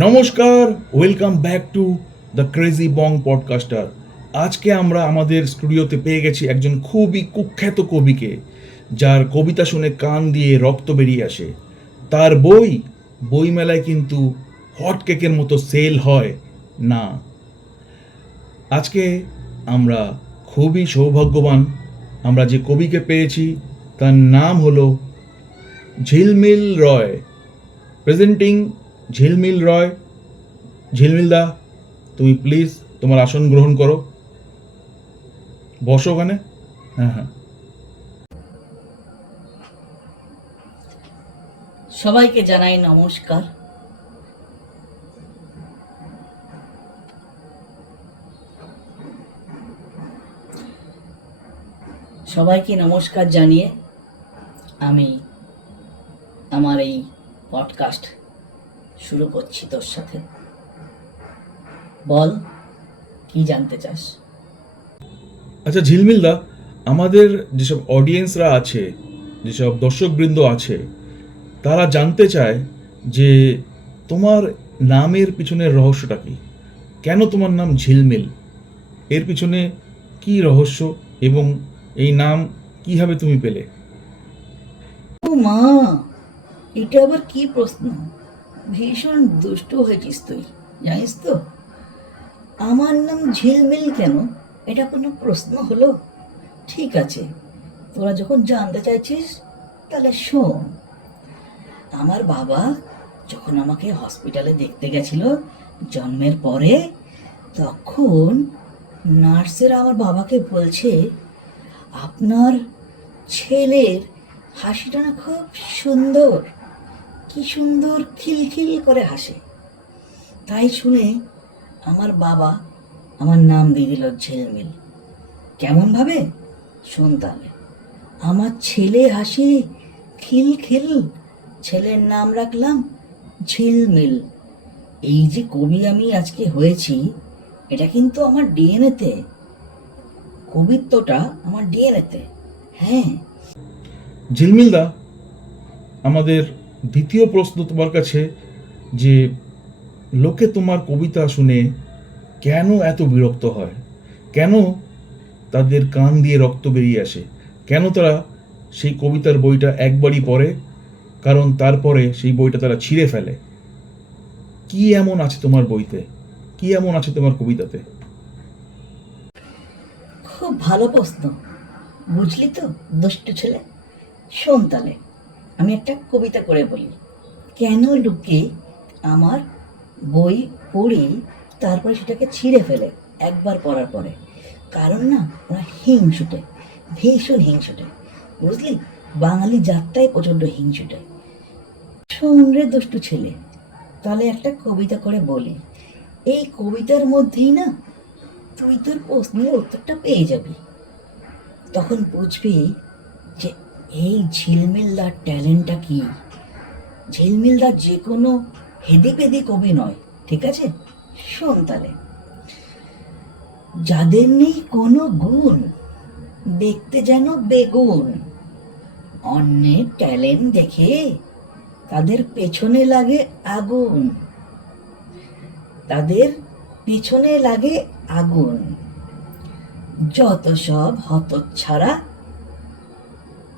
নমস্কার, welcome back to the crazy Bong podcaster. আজকে আমরা আমাদের স্টুডিওতে পেয়ে গেছি একজন খুবই কুখ্যাত কবিকে, যার কবিতা শুনে কান দিয়ে রক্ত বেরিয়ে আসে। তার বইমেলায় কিন্তু হট কেকের মতো সেল হয় না। আজকে আমরা খুবই সৌভাগ্যবান, আমরা যে কবিকে পেয়েছি তার নাম হলো ঝিলমিল রয়। প্রেজেন্টিং ঝিলমিল রয়। ঝিলমিলদা, তুমি প্লিজ তোমার আসন গ্রহণ করো, বসো ওখানে। হ্যাঁ হ্যাঁ। সবাইকে জানাই নমস্কার। সবাইকে নমস্কার জানিয়ে আমি আমার এই পডকাস্ট শুরু করছি তোর সাথে। বল, কি জানতে চাস? আচ্ছা ঝিলমিলদা, আমাদের যেসব অডিয়েন্সরা আছে, যেসব দর্শকবৃন্দ আছে, তারা জানতে চায় যে তোমার নামের পিছনের রহস্যটা কি। কেন তোমার নাম ঝিলমিল? এর পিছনে কি রহস্য, এবং এই নাম কিভাবে তুমি পেলে? ও মা, এটা আবার কি প্রশ্ন! ভীষণ দুষ্টু হয়েছিস তুই, জানিস তো। আমার নাম ঝিলমিল কেন, এটা কোনো প্রশ্ন হলো? ঠিক আছে, তোরা যখন জানতে চাইছিস তাহলে শোন। আমার বাবা যখন আমাকে হসপিটালে দেখতে গেছিল জন্মের পরে, তখন নার্সেরা আমার বাবাকে বলছে, আপনার ছেলের হাসিটা না খুব সুন্দর, কি সুন্দর খিলখিল করে হাসে। তাই শুনে আমার বাবা আমার নাম দিয়ে দিল ঝিলমিল। কেমন ভাবে শোন তাহলে। আমার ছেলে হাসি খিলখিল, ছেলের নাম রাখলাম ঝিলমিল। এই যে কবি আমি আজকে হয়েছি, এটা কিন্তু আমার ডিএনএতে, কবিত্বটা আমার ডিএনএতে। হ্যাঁ। ঝিলমিলদা, আমাদের দ্বিতীয় প্রশ্ন তোমার কাছে, যে লোকে তোমার কবিতা শুনে কেন এত বিরক্ত হয়? কেন তাদের কান দিয়ে রক্ত বেরিয়ে আসে? কেন তারা সেই কবিতার বইটা একবারই পড়ে, কারণ তারপরে সেই বইটা তারা ছিঁড়ে ফেলে? কি এমন আছে তোমার বইতে, কি এমন আছে তোমার কবিতাতে? খুব ভালো প্রশ্ন, বুঝলি তো দুষ্টু ছেলে। শোন তাহলে, আমি একটা কবিতা করে বলি। কেন লোকে আমার বই পড়ে তারপরে সেটাকে ছিঁড়ে ফেলে একবার পড়ার পরে? কারণ না, ওরা হিংসুটে, ভীষণ হিংসুটে, বুঝলি। বাঙালি জাতটাই প্রচণ্ড হিংসুটে। শোন রে দুষ্টু ছেলে, তাহলে একটা কবিতা করে বলি। এই কবিতার মধ্যেই না তুই তোর প্রশ্নের উত্তরটা পেয়ে যাবি। তখন বুঝবি যে এই ঝিলমিলদার ট্যালেন্টটা কি। ঝিলমিলদার যে কোনো হেদি পেদি কবি নয়, ঠিক আছে? শোন তাহলে। যাদের নেই কোনো গুণ, দেখতে যেন বেগুন, অন্যের ট্যালেন্ট দেখে তাদের পেছনে লাগে আগুন, তাদের পিছনে লাগে আগুন। যত সব হতচ্ছাড়া,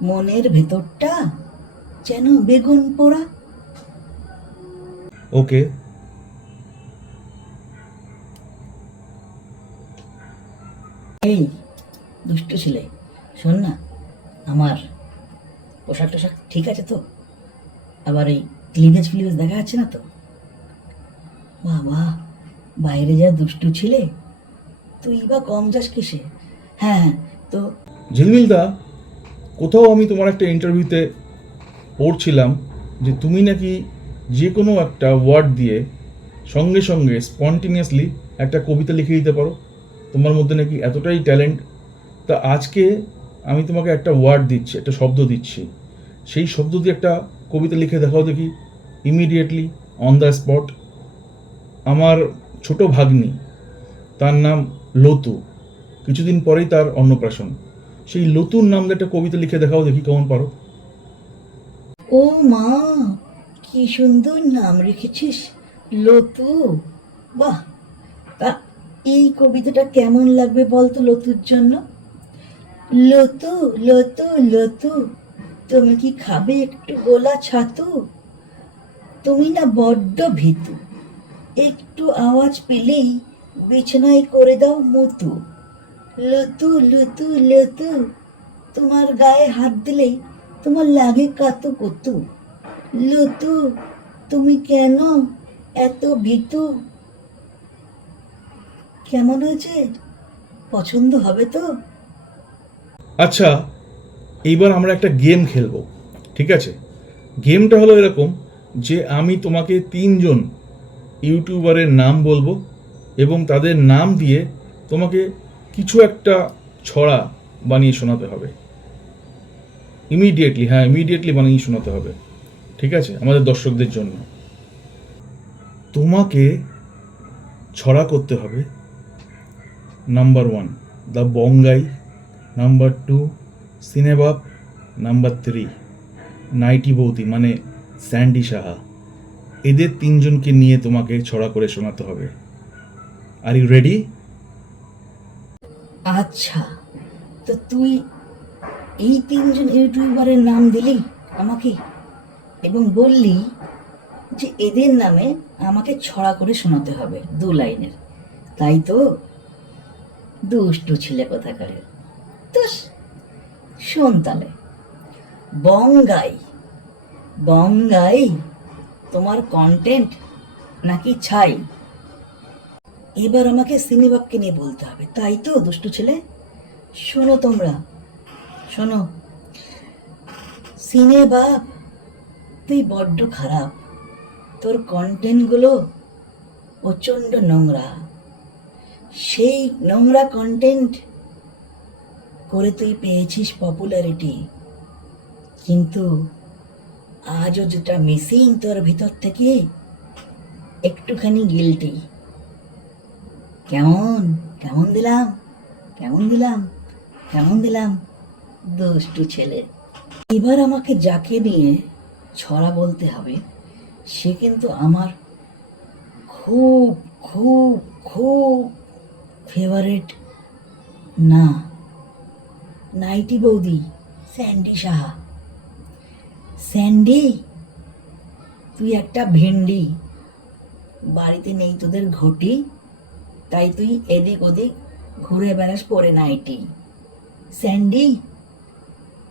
মনের ভেতরটা যেন বেগুন পোড়া। ওকে। এই দুষ্টু ছেলে, শোন না, আমার পোশাক টোশাক ঠিক আছে তো? আবার এই ক্লিভেজ ফ্লিভেজ দেখা যাচ্ছে না তো? বাবা, বাইরে যা দুষ্টু ছিলে, তুই বা কম যাস কিসে? হ্যাঁ হ্যাঁ, তো ঝিলমিলদা, কোথাও আমি তোমার একটা ইন্টারভিউতে পড়ছিলাম যে তুমি নাকি যে কোনো একটা ওয়ার্ড দিয়ে সঙ্গে সঙ্গে স্পন্টিনিয়াসলি একটা কবিতা লিখে দিতে পারো। তোমার মধ্যে নাকি এতটাই ট্যালেন্ট। তা আজকে আমি তোমাকে একটা ওয়ার্ড দিচ্ছি, একটা শব্দ দিচ্ছি, সেই শব্দ দিয়ে একটা কবিতা লিখে দেখাও দেখি, ইমিডিয়েটলি, অন দ্য স্পট। আমার ছোট ভাগ্নি, তার নাম লতু, কিছুদিন পরেই তার অন্নপ্রাশন। সেই লতুর নাম দিয়ে একটা কবিতা লিখে দেখাও দেখি, কেমন পারো। ও মা, কি সুন্দর নাম রেখেছিস, লতু, বাহ, তা এই কবিতাটা কেমন লাগবে বলতো লতুর জন্য? লতু, লতু, লতু, তুমি কি খাবে একটু গোলা ছাতু? তুমি না বড্ড ভীতু, একটু আওয়াজ পেলেই বিছানায় করে দাও মুতু। লতু, লতু, লতু, তোমার গায়ে হাত দিলেই তোমার লাগে কাতু কুতু। লতু, তুমি কেন এত ভীতু? কেমন হয়েছে? পছন্দ হবে তো? আচ্ছা, এইবার আমরা একটা গেম খেলবো, ঠিক আছে? গেমটা হলো এরকম যে আমি তোমাকে তিনজন ইউটিউবারের নাম বলবো এবং তাদের নাম দিয়ে তোমাকে কিছু একটা ছড়া বানিয়ে শোনাতে হবে। ইমিডিয়েটলি বানিয়ে শোনাতে হবে, ঠিক আছে, আমাদের দর্শকদের জন্য। তোমাকে ছড়া করতে হবে: নাম্বার 1 দ্য বঙ্গাই, নাম্বার 2 সিনেবাপ, নাম্বার 3 নাইটি বৌদি মানে স্যান্ডি সাহা। এদের তিনজনকে নিয়ে তোমাকে ছড়া করে শোনাতে হবে। Are you ready? আচ্ছা, তো তুই এই তিনজন ইউটিউবারের নাম দিলি আমাকে এবং বললি যে এদের নামে আমাকে ছড়া করে শোনাতে হবে 2 লাইনের, তাই তো? দুষ্টু ছেলে কোথাকারে। তো শোন তাহলে। বঙ্গাই, বঙ্গাই, তোমার কন্টেন্ট নাকি ছাই? এবার আমাকে সিনেবাবকে নিয়ে বলতে হবে, তাই তো দুষ্টু ছেলে? শোনো তোমরা, শোনো। সিনেবাব, তুই বড্ড খারাপ, তোর কন্টেন্টগুলো প্রচণ্ড নোংরা। সেই নোংরা কন্টেন্ট করে তুই পেয়েছিস পপুলারিটি, কিন্তু আজও যেটা মিসিং তোর ভিতর থেকে একটুখানি গিল্টি। কেমন কেমন দিলাম, কেমন দিলাম, কেমন দিলাম দুষ্টু ছেলে? এবার আমাকে যাকে নিয়ে ছড়া বলতে হবে সে কিন্তু আমার খুব খুব খুব ফেভারিট না, নাইটি বৌদি স্যান্ডি সাহা। স্যান্ডি, তুই একটা ভেন্ডি, বাড়িতে নেই তোদের ঘটি, তাই তুই এদিক ওদিক ঘুরে বেড়াস পরে নাইটি। স্যান্ডি,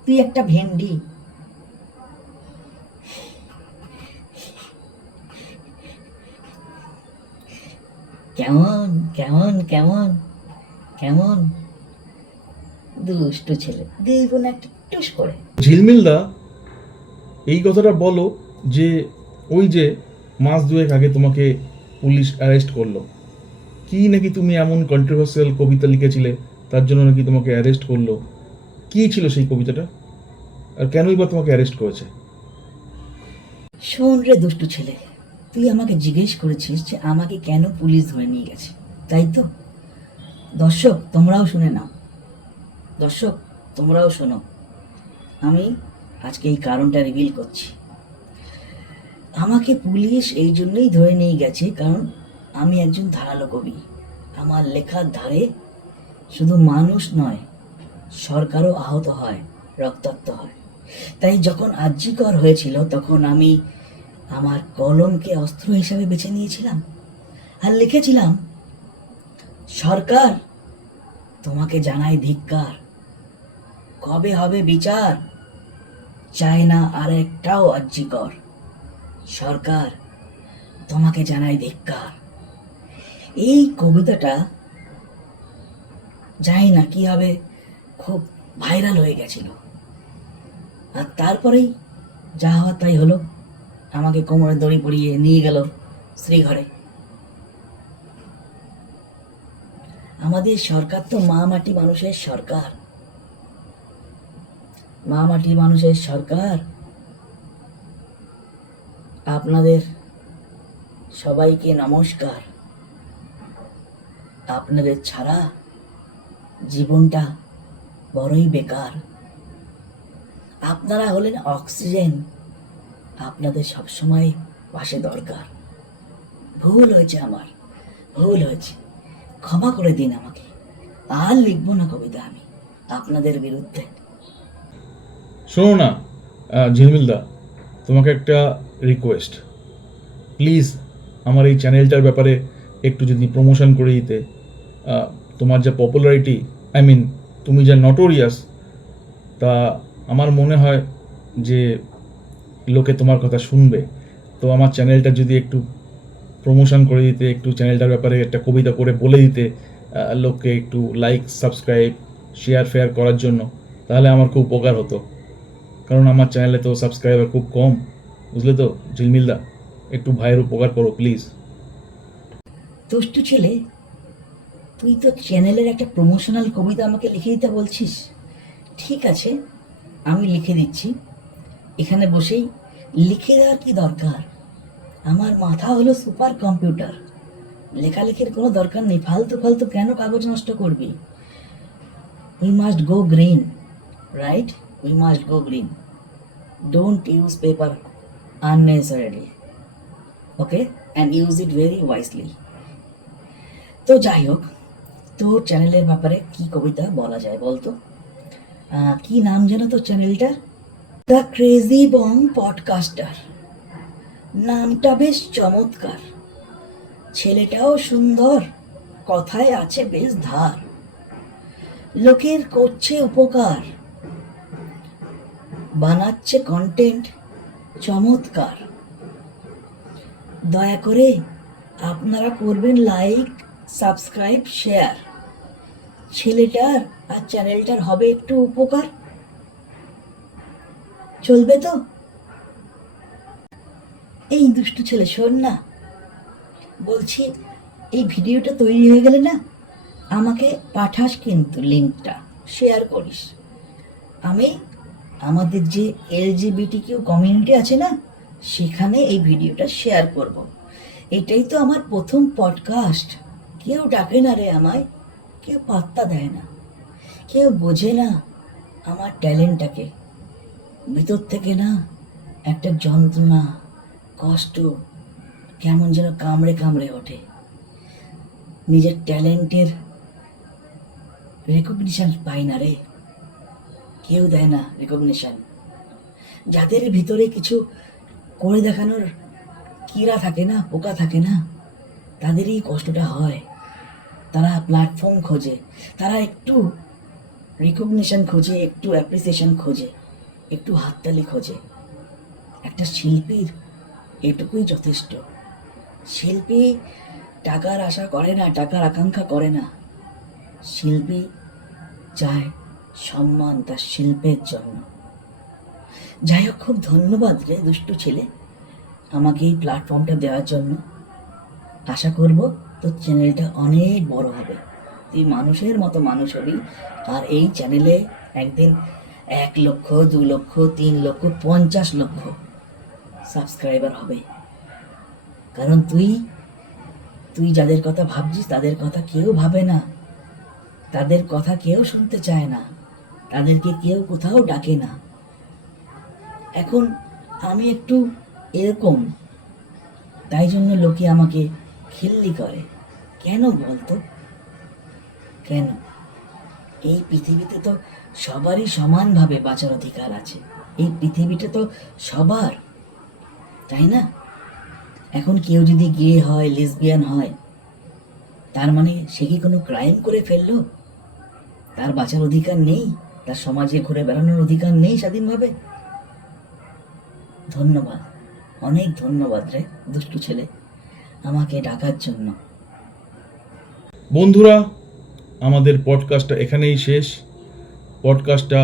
তুই একটা ভেন্ডি। কেমন কেমন কেমন কেমন দুষ্টু ছেলে, দিব না একটা টুস করে? ঝিলমিলদা, এই কথাটা বলো যে ওই যে মাস দুয়েক আগে তোমাকে পুলিশ অ্যারেস্ট করলো, কি নাকি তুমি এমন কন্ট্রোভার্সিয়াল কবিতা লিখেছিলে, তার জন্য নাকি তোমাকে অ্যারেস্ট করলো। কি ছিল সেই কবিতাটা, আর কেনই বা তোমাকে অ্যারেস্ট করেছে? শোন রে দুষ্টু ছেলে, তুই আমাকে জিজ্ঞেস করেছিস যে আমাকে কেন পুলিশ ধরে নিয়ে গেছে, তাই তো? দর্শক তোমরাও শুনে নাও, দর্শক তোমরাও শোনো। আমি আজকে এই কারণটা রিভিল করছি। আমাকে পুলিশ এই জন্যই ধরে নিয়ে গেছে কারণ আমি একজন ধারালো কবি। আমার লেখার ধারে শুধু মানুষ নয়, সরকারও আহত হয়, রক্তাক্ত হয়। তাই যখন আর্যিকর হয়েছিল তখন আমি আমার কলমকে অস্ত্র হিসাবে বেছে নিয়েছিলাম আর লিখেছিলাম, সরকার তোমাকে জানাই ধিক্কার, কবে হবে বিচার, চায় না আর একটাও আর্যিকর। সরকার তোমাকে জানাই ধিক্কার। এই কবিতাটা জানি না কিভাবে খুব ভাইরাল হয়ে গেছিল, আর তারপরেই যা হওয়ার তাই হলো, আমাকে কোমরে দড়ি পরিয়ে নিয়ে গেল শ্রীঘরে। আমাদের সরকার তো মা মাটি মানুষের সরকার, মা মাটি মানুষের সরকার। আপনাদের সবাইকে নমস্কার। আপনাদের ছাড়া জীবনটা বড়ই বেকার। আপনারা হলেন অক্সিজেন, আপনাদের সবসময় পাশে দরকার। ভুল হয়েছে আমার, ভুল হয়েছে, ক্ষমা করে দিন আমাকে। আর লিখবো না কবিতা আমি আপনাদের বিরুদ্ধে। শোনো না ঝিলমিলদা, তোমাকে একটা রিকোয়েস্ট, প্লিজ আমার এই চ্যানেলটার ব্যাপারে একটু যদি প্রমোশন করে দিতে। তোমার যা পপুলারিটি, আই মিন তুমি যা নটোরিয়াস, তা আমার মনে হয় যে লোকে তোমার কথা শুনবে। তো আমার চ্যানেলটা যদি একটু প্রমোশন করে দিতে, একটু চ্যানেলটার ব্যাপারে একটা কবিতা করে বলে দিতে লোককে, একটু লাইক, সাবস্ক্রাইব, শেয়ার ফেয়ার করার জন্য, তাহলে আমার খুব উপকার হতো। কারণ আমার চ্যানেলে তো সাবস্ক্রাইবার খুব কম, বুঝলে তো ঝিলমিলদা, একটু ভাইয়ের উপকার করো প্লিজ। দুষ্টু ছেলে, তুই তো চ্যানেলের একটা প্রমোশনাল কবিতা আমাকে লিখে দিতে বলছিস। ঠিক আছে, আমি লিখে দিচ্ছি। এখানে বসেই লিখে দেওয়ার কি দরকার? আমার মাথা হলো সুপার কম্পিউটার, লেখালেখির কোনো দরকার নেই। ফালতু ফালতু কেন কাগজ নষ্ট করবি? We must go green, right? We must go green. Don't use paper unnecessarily, okay, and use it very wisely. তো যাই হোক, তোর চ্যানেলের ব্যাপারে কি কবিতা বলা যায় বলতো? কি নাম যেন তোর চ্যানেলটার? The crazy Bong podcaster. নামটা বেশ চমৎকার, ছেলেটাও সুন্দর, কথায় আছে বেশ ধার, লোকের করছে উপকার, বানাচ্ছে কন্টেন্ট চমৎকার। দয়া করে আপনারা করবেন লাইক, সাবস্ক্রাইব, শেয়ার। ছেলেটার আর চ্যানেলটার হবে একটু উপকার, চলবে তো? এই দুষ্টু ছেলে, শোন না, বলছি এই ভিডিওটা তৈরি হয়ে গেলে না আমাকে পাঠাস, কিন্তু লিঙ্কটা শেয়ার করিস। আমি আমাদের যে LGBTQ কমিউনিটি আছে না, সেখানে এই ভিডিওটা শেয়ার করব। এটাই তো আমার প্রথম পডকাস্ট। কেউ ডাকে না রে আমায়, কেউ পাত্তা দেয় না, কেউ বোঝে না আমার ট্যালেন্টটাকে। ভিতর থেকে না একটা যন্ত্রণা, কষ্ট কেমন যেন কামড়ে কামড়ে ওঠে। নিজের ট্যালেন্টের রেকগনিশন পাই না রে, কেউ দেয় না রেকগনিশন। যাদের ভিতরে কিছু করে দেখানোর কীরা থাকে না, পোকা থাকে না, তাদেরই কষ্টটা হয়। তারা প্ল্যাটফর্ম খোঁজে, তারা একটু রিকগনিশন খোঁজে, একটু অ্যাপ্রিসিয়েশন খোঁজে, একটু হাততালি খোঁজে। একটা শিল্পীর এটুকুই যথেষ্ট। শিল্পী টাকার আশা করে না, টাকার আকাঙ্ক্ষা করে না। শিল্পী চায় সম্মান তার শিল্পের জন্য। যাই হোক, খুব ধন্যবাদ রে দুষ্টু ছেলে আমাকে এই প্ল্যাটফর্মটা দেওয়ার জন্য। আশা করব তোর চ্যানেলটা অনেক বড় হবে, তুই মানুষের মতো মানুষ হবি, আর এই চ্যানেলে একদিন 1 লক্ষ, 2 লক্ষ, 3 লক্ষ, 50 লক্ষ সাবস্ক্রাইবার হবে। কারণ তুই যাদের কথা ভাবছিস তাদের কথা কেউ ভাবে না, তাদের কথা কেউ শুনতে চায় না, তাদেরকে কেউ কোথাও ডাকে না। এখন আমি একটু এরকম, তাই জন্য লোকে আমাকে খিল্লি করে। কেন বলতো? কেন? এই পৃথিবীতে তো সবারই সমানভাবে বাঁচার অধিকার আছে। এই পৃথিবীটা তো সবার, তাই না? এখন কেউ যদি গে হয়, লেসবিয়ান হয়, তার মানে সে কি কোনো ক্রাইম করে ফেললো? তার বাঁচার অধিকার নেই? তার সমাজে ঘুরে বেড়ানোর অধিকার নেই স্বাধীনভাবে? ধন্যবাদ, অনেক ধন্যবাদ রে দুষ্টু ছেলে আমাকে ডাকার জন্য। বন্ধুরা, আমাদের পডকাস্টটা এখানেই শেষ। পডকাস্টটা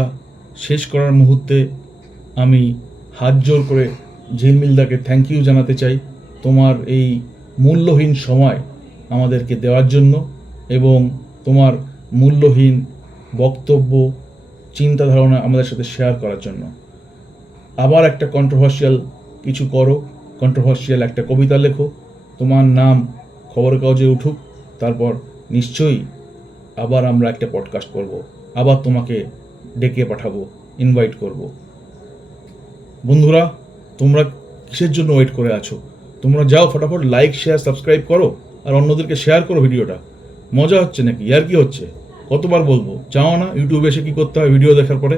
শেষ করার মুহূর্তে আমি হাত জোর করে ঝিলমিলদাকে থ্যাংক ইউ জানাতে চাই তোমার এই মূল্যহীন সময় আমাদেরকে দেওয়ার জন্য, এবং তোমার মূল্যহীন বক্তব্য, চিন্তা ধারণা আমাদের সাথে শেয়ার করার জন্য। আবার একটা কন্ট্রোভার্সিয়াল কিছু করো, কন্ট্রোভার্সিয়াল একটা কবিতা লেখো, তোমার নাম খবরের কাগজে উঠুক, তারপর নিশ্চয়ই আবার আমরা একটা পডকাস্ট করব, আবার তোমাকে ডেকে পাঠাবো, ইনভাইট করব। বন্ধুরা, তোমরা কিসের জন্য ওয়েট করে আছো? তোমরা যাও ফটাফট লাইক শেয়ার সাবস্ক্রাইব করো আর অন্যদেরকে শেয়ার করো ভিডিওটা। মজা হচ্ছে নাকি আর কি হচ্ছে, কতবার বলবো? চাও না ইউটিউবে এসে কি করতে হয় ভিডিও দেখার পরে?